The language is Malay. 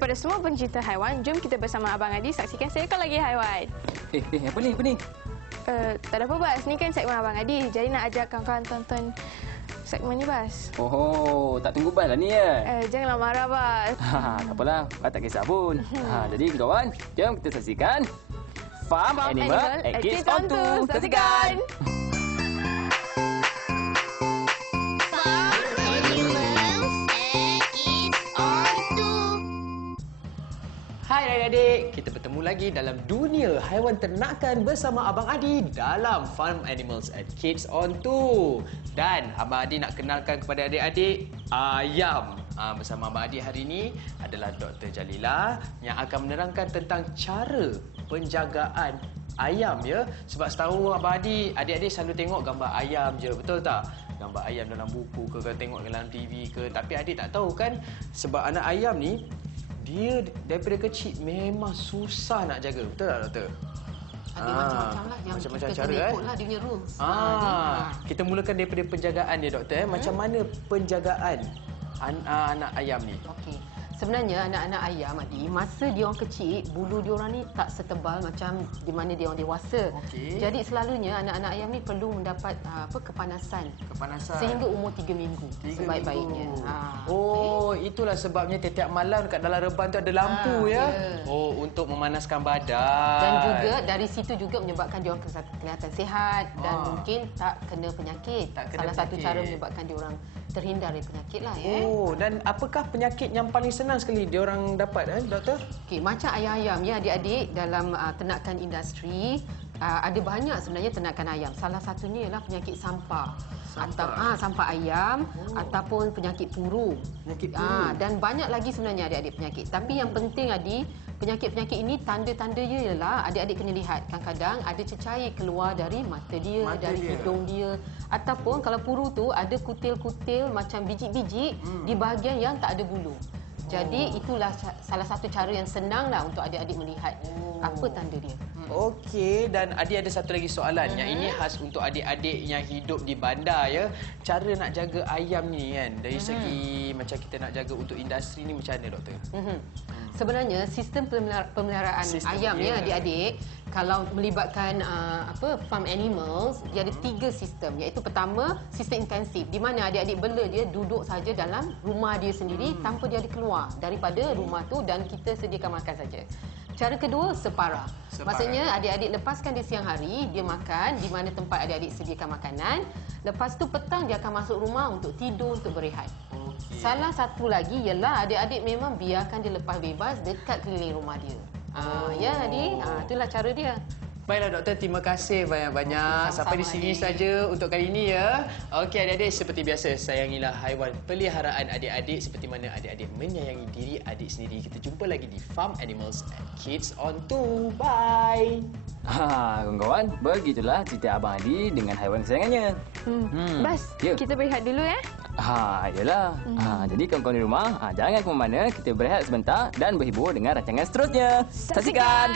Kepada semua pencinta haiwan, jom kita bersama Abang Adi saksikan seekor lagi haiwan. Apa ni? Tak ada apa, Bas. Ni kan segmen Abang Adi. Jadi nak ajak kawan-kawan tonton segmen ni, Bas. Oh, tak tunggu Bas lah ni ya? Janganlah marah, Bas. Tak apalah, Bas tak kisah pun. Jadi kawan, jom kita saksikan Farm Animal at Kids on 2. Saksikan! Hai adik-adik, kita bertemu lagi dalam dunia haiwan ternakan bersama Abang Adi dalam Farm Animals at Kids on 2. Dan Abang Adi nak kenalkan kepada adik-adik ayam. Bersama Abang Adi hari ini adalah Dr. Jalila yang akan menerangkan tentang cara penjagaan ayam ya. Sebab setahu Abang Adi, adik-adik selalu tengok gambar ayam je, betul tak? Gambar ayam dalam buku ke tengok dalam TV ke. Tapi adik tak tahu kan, sebab anak ayam ni dia daripada kecil memang susah nak jaga. Betul tak, Doktor? Ada macam-macam lah yang macam-macam kita cara, kena ikutlah dia punya rules. Kita mulakan daripada penjagaan dia, Doktor. Macam mana penjagaan anak ayam ni? Okey. Sebenarnya anak-anak ayam, Adi, masa dia orang kecil, bulu dia orang ni tak setebal macam di mana dia orang dewasa. Okey. Jadi selalunya anak-anak ayam ni perlu mendapat kepanasan sehingga umur 3 minggu sebaik-baiknya. Itulah sebabnya tiap-tiap malam dekat dalam reban tu ada lampu ya. Oh, untuk memanaskan badan. Dan juga dari situ juga menyebabkan dia orang kelihatan sihat dan mungkin tak kena penyakit. Salah satu cara menyebabkan dia orang terhindar dari penyakit lah ya. Oh, dan apakah penyakit yang paling senang sekali dia orang dapat, Doktor? Okey, macam ayam-ayam ya adik-adik dalam ternakan industri ada banyak sebenarnya ternakan ayam. Salah satunya ialah penyakit sampar. Sampar ayam ataupun penyakit puru. Dan banyak lagi sebenarnya adik-adik penyakit. Tapi yang penting penyakit-penyakit ini tanda-tandanya ialah adik-adik kena lihat. Kadang-kadang ada cecair keluar dari mata dia, dari hidung dia. Ataupun kalau puru tu ada kutil-kutil macam biji-biji di bahagian yang tak ada bulu. Jadi itulah salah satu cara yang senanglah untuk adik-adik melihat apa tanda dia. Okey, dan adik ada satu lagi soalan. Yang ini khas untuk adik-adik yang hidup di bandar ya. Cara nak jaga ayam ni kan, dari segi macam kita nak jaga untuk industri ni macam mana, Doktor? Sebenarnya sistem pemeliharaan ayam ya adik-adik, kalau melibatkan farm animals, dia ada 3 sistem, iaitu pertama sistem intensif di mana adik-adik bela dia duduk saja dalam rumah dia sendiri tanpa dia keluar daripada rumah tu dan kita sediakan makan saja. Cara kedua separa. Maksudnya adik-adik lepaskan dia siang hari, dia makan di mana tempat adik-adik sediakan makanan. Lepas tu petang dia akan masuk rumah untuk tidur, untuk berehat. Salah satu lagi ialah adik-adik memang biarkan dia lepas bebas dekat keliling rumah dia. Ya adik, itulah cara dia. Baiklah Doktor, terima kasih banyak-banyak. Sampai di sini saja untuk kali ini ya. Okey adik-adik, seperti biasa sayangilah haiwan peliharaan adik-adik seperti mana adik-adik menyayangi diri adik sendiri. Kita jumpa lagi di Farm Animals at Kids on 2. Bye. Kawan-kawan, begitulah cerita Abang Adi dengan haiwan kesayangannya. Bas, kita berehat dulu ya. Yalah. Jadi kawan-kawan di rumah, jangan ke mana-mana, kita berehat sebentar dan berhibur dengan rancangan seterusnya. Saksikan.